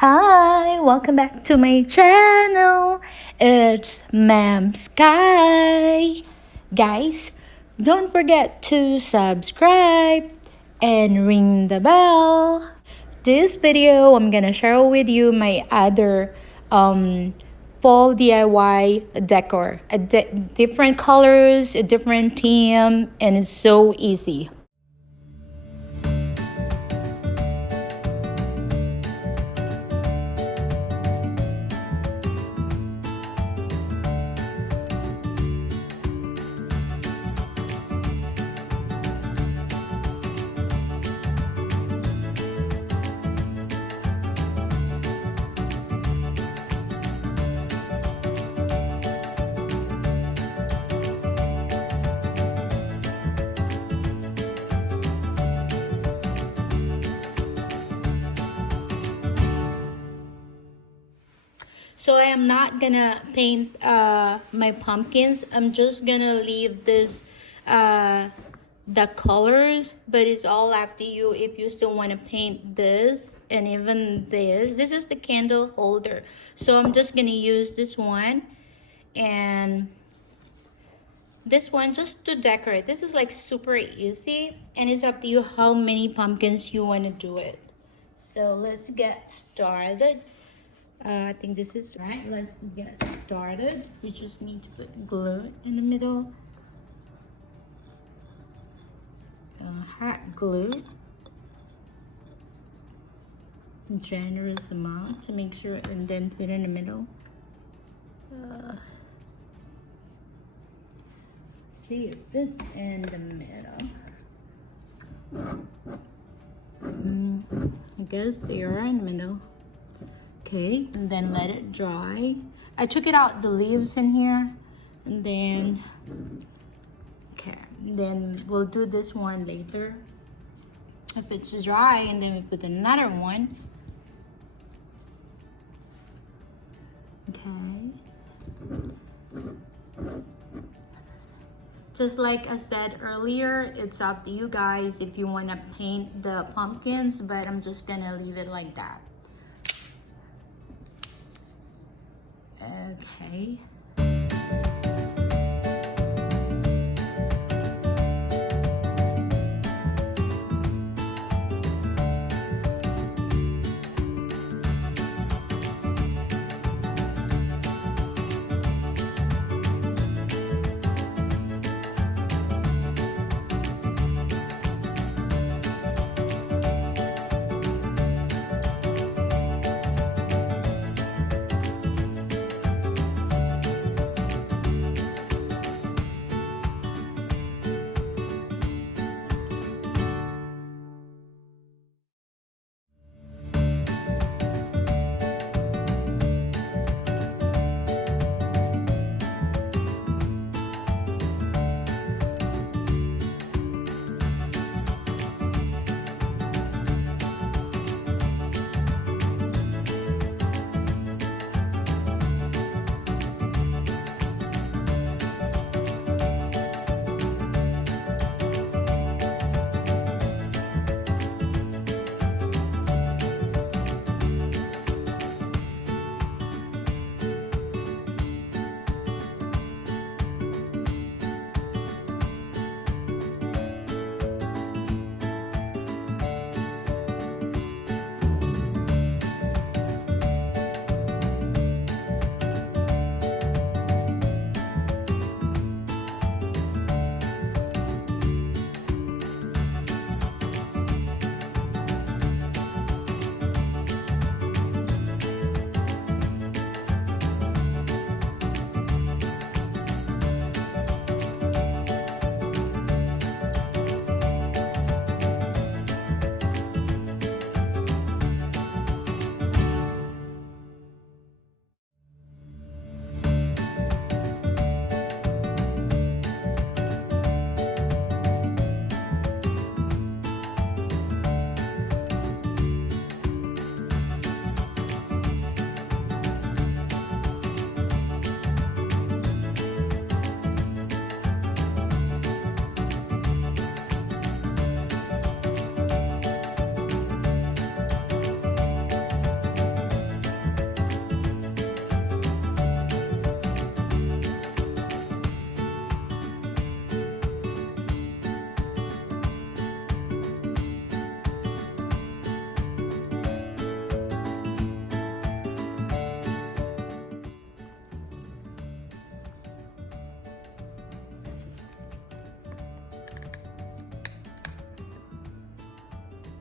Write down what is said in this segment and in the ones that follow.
Hi, welcome back to my channel. It's Ma'am Sky. Guys, don't forget to subscribe and ring the bell. This video, I'm gonna share with you my other fall DIY decor. Different colors, a different theme, and it's so easy. So I am not gonna paint my pumpkins. I'm just gonna leave this the colors, but it's all up to you if you still want to paint this and even this. This is the candle holder, so I'm just gonna use this one and this one just to decorate. This is like super easy, and it's up to you how many pumpkins you want to do it. So let's get started. I think this is right. Let's get started. We just need to put glue in the middle. Hot glue. Generous amount to make sure, and then put in the middle. See if it fits in the middle. I guess they are in the middle. Okay, and then let it dry. I took it out the leaves in here, and then then we'll do this one later if it's dry, and then we put another one. Okay, just like I said earlier, it's up to you guys if you want to paint the pumpkins, but I'm just gonna leave it like that. Okay.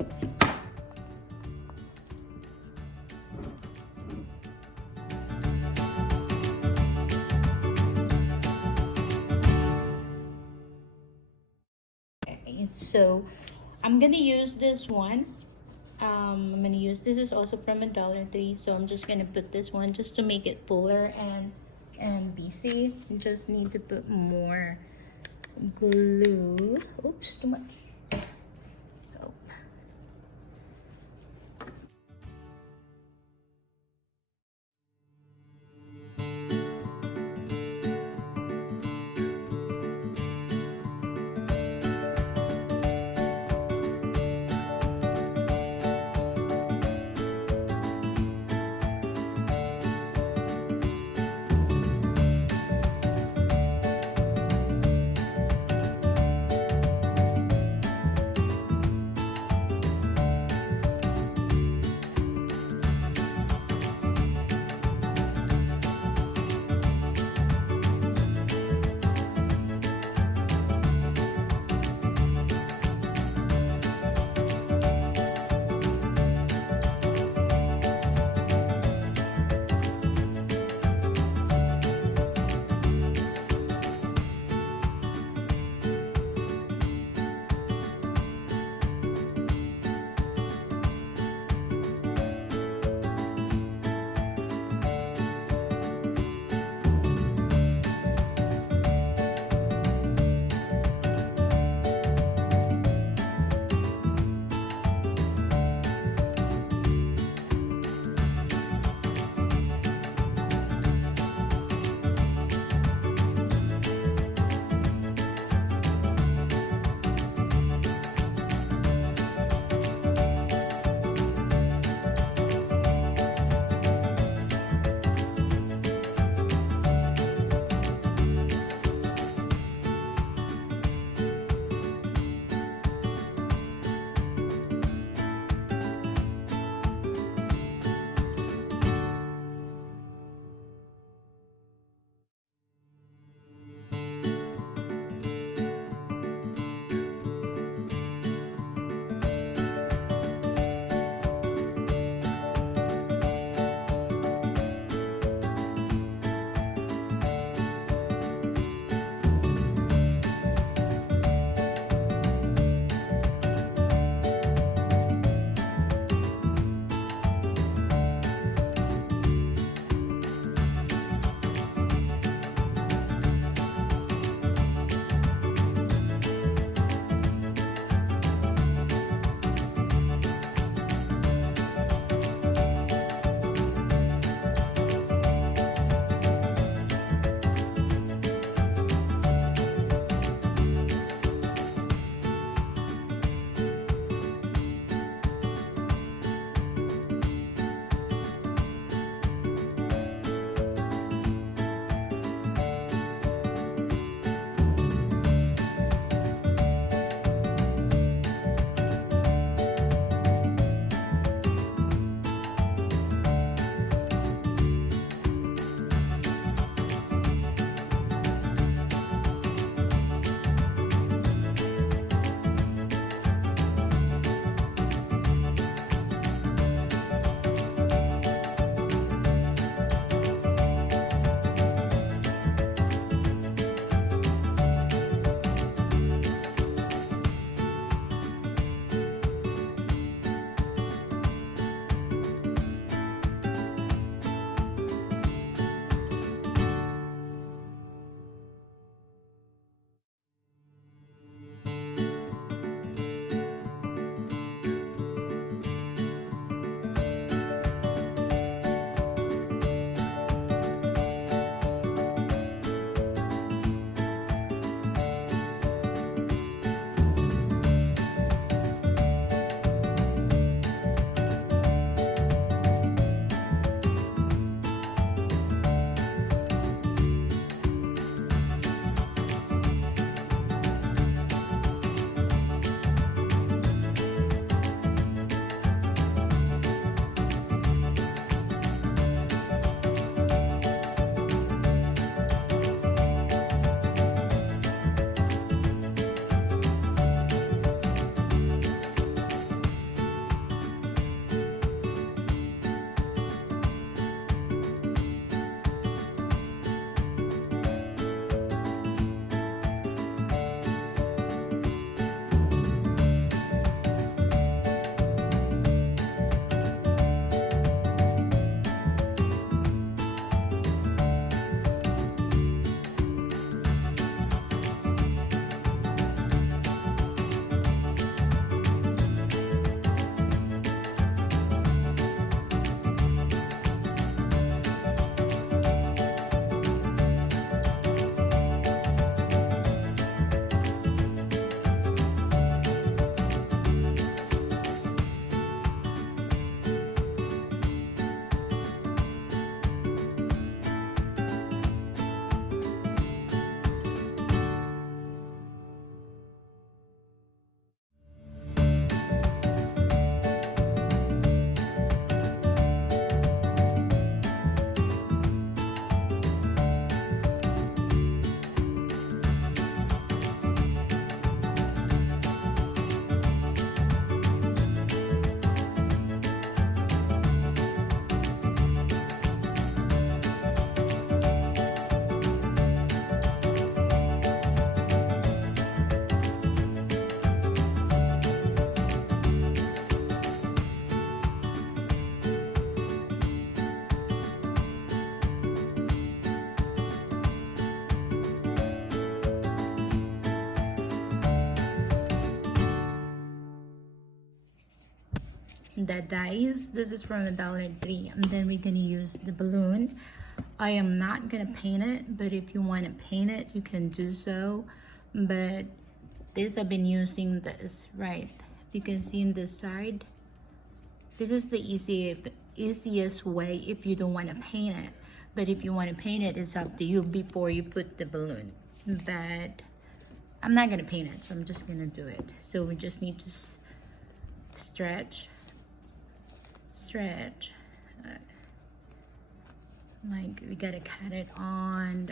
Okay, so I'm gonna use this one. I'm gonna use this is also from a Dollar Tree, so I'm just gonna put this one just to make it fuller and busy. You just need to put more glue. Oops, too much. Oh. the dies. This is from the Dollar Tree. And then we're gonna use the balloon. I am not gonna paint it, but if you want to paint it, you can do so. But this, I've been using this, right? You can see in this side. This is the easiest way if you don't want to paint it. But if you want to paint it, it's up to you before you put the balloon. But I'm not gonna paint it, so I'm just gonna do it. So we just need to stretch. Like we gotta cut it on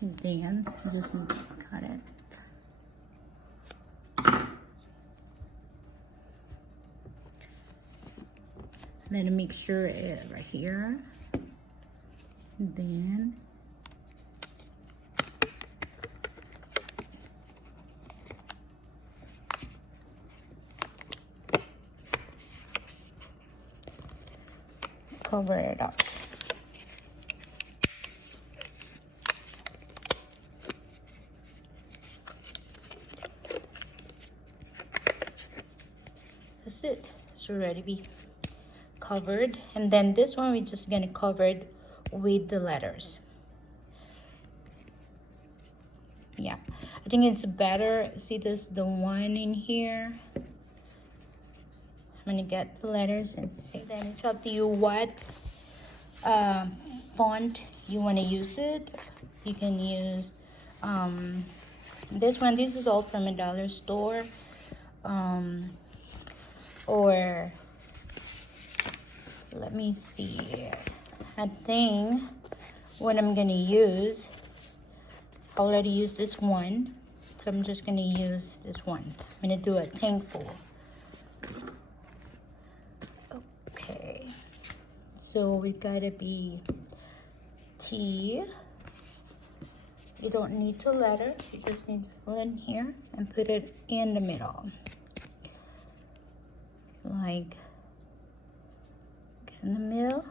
then you just need to cut it. Then make sure it right here. Then cover it up. That's it. It's already be covered. And then this one we're just gonna cover it with the letters. Yeah, I think it's better. See this, the one in here. I'm gonna get the letters and see. Then it's up to you what font you want to use it. You can use this one. This is all from a dollar store, or let me see. I think what I'm gonna use, I already used this one, so I'm just gonna use this one. I'm gonna do a thankful. Okay, so we gotta be T. You don't need two letters, you just need to fill in here and put it in the middle. Like in the middle.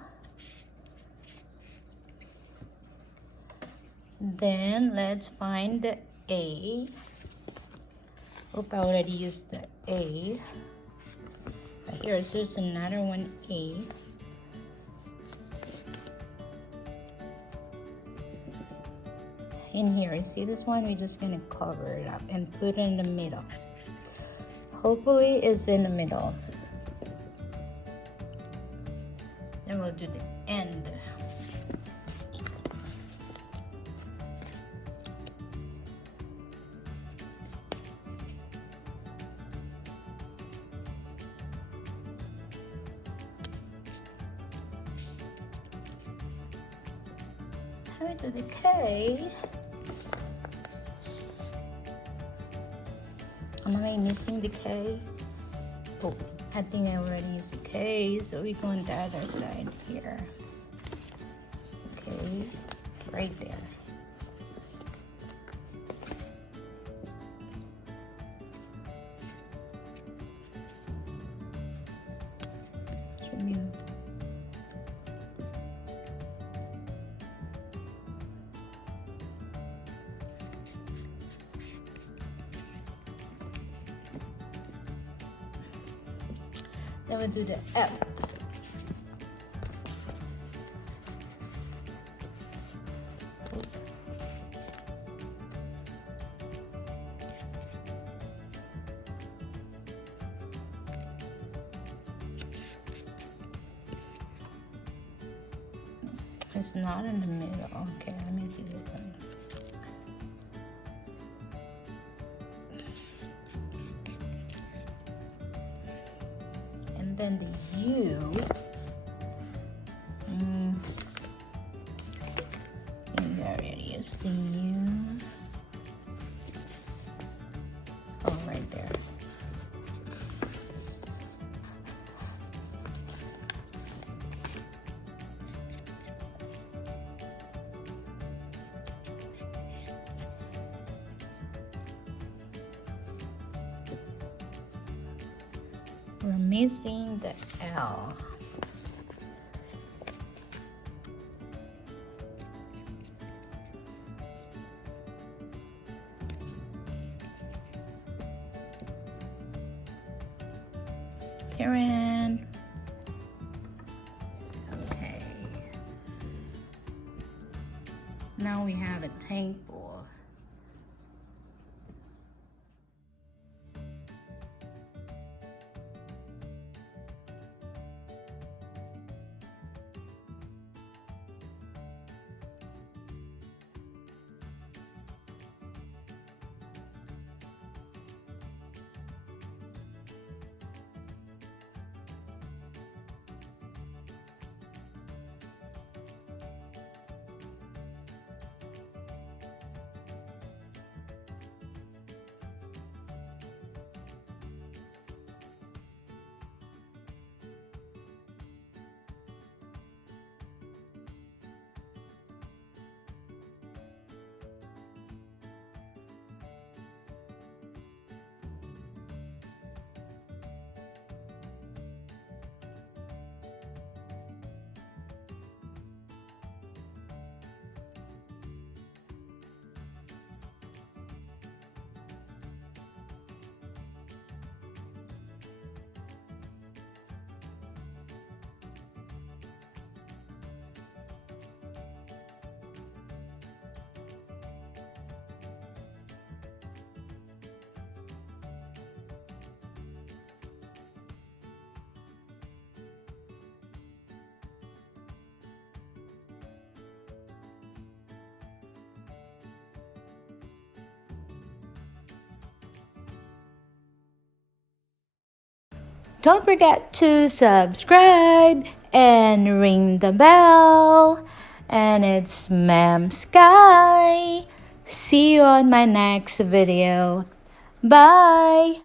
Then let's find the A. Hope I already used the A. Right here, so there's another one, A. In here, you see this one? We're just gonna cover it up and put it in the middle. Hopefully it's in the middle. And we'll do the end. How do the K? Am I missing the K? Oh, I think I already used the K, so we go on the other side here. Okay, right there. Then we'll do the F. It's not in the middle. Okay, let me see this one. And then the U. And I already used the U. Oh, right there. We're missing the L. Karen. Okay. Now we have a tank full. Don't forget to subscribe and ring the bell. And it's Ma'am Sky. See you on my next video. Bye!